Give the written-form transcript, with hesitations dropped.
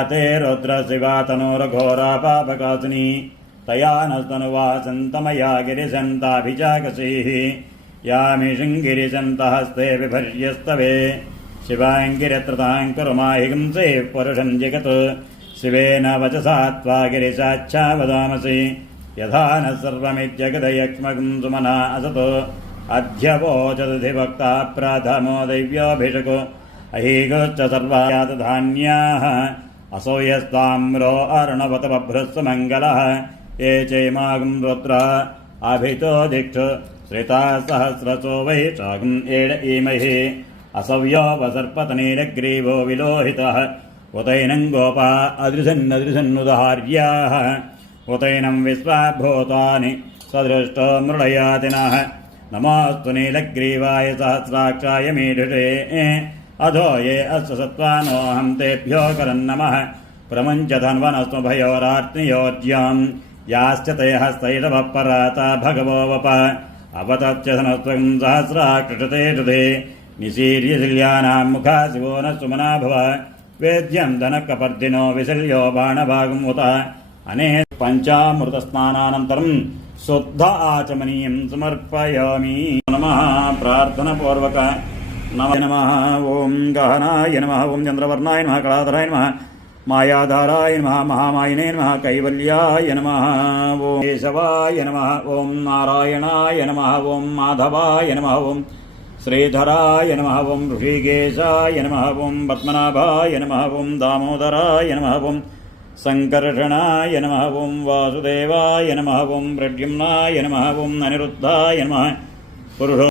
ते रुद्रशिवातनोरघोरापापकासिनी तया नस्तनुवासन्तमया गिरिशन्ताभिजाकसीः यामि शृङ्गिरिशन्तहस्ते विभर्यस्तवे शिवाङ्गिरत्रतां कुरुमाहिंसे पुरुषं जगत् शिवेन वचसा त्वा गिरिशाच्छा वदामसि यथा नः सर्वमित्यगदयक्ष्मकं सुमना असत् अध्यवोचदधिभक्ता प्रथमो दैव्योऽभिषको अहीगोश्च सर्वायातधान्याः असोयस्ताम्रो अर्णवत बभ्रस्व मङ्गलः ये चैमागं रुद्र अभितो दिक्षु श्रिता सहस्रसो वै चागम् एड ईमहि असव्यो वसर्पतनीरग्रीवो विलोहितः उतैनं गोपा अदृशन्नुदहार्याः उतैनं विश्वाभूतानि सदृष्टो मृडयातिनः नमोऽस्तु नीलग्रीवाय सहस्राक्षाय मीढुषे अधो ये अस्य सत्त्वानोऽहं तेभ्यो करन्नमः प्रमुञ्चधन्वनस्तु भयोरार्त्नियोज्याम् याश्च ते हस्तैरवः पराता भगवो वप अवतच्च धनस्त्वं सहस्राकृषते षुते निशीर्यशिल्यानां मुखा शिवो न सुमना भव वेद्यं धनकपर्दिनो विशल्यो बाणभागम् उत अने पञ्चामृतस्नानानन्तरं शुद्ध आचमनीयं समर्पयामि। नमः प्रार्थनापूर्वक नमः ओं गहनाय नमः ओं चन्द्रवर्णाय नमः कलाधराय नमः मायाधाराय नमः महामायिने नमः कैवल्याय नमः ओं केशवाय नमः ओं नारायणाय नमः ओं माधवाय नमः ओं श्रीधराय नमः ओं ऋषिकेशाय नमः ओं पद्मनाभाय नमः ओं दामोदराय नमः ओं संकर्षणाय नमः ओं वासुदेवाय नमः ओं प्रद्युम्नाय नमः ओं अनिरुद्धाय नमः पुरुषो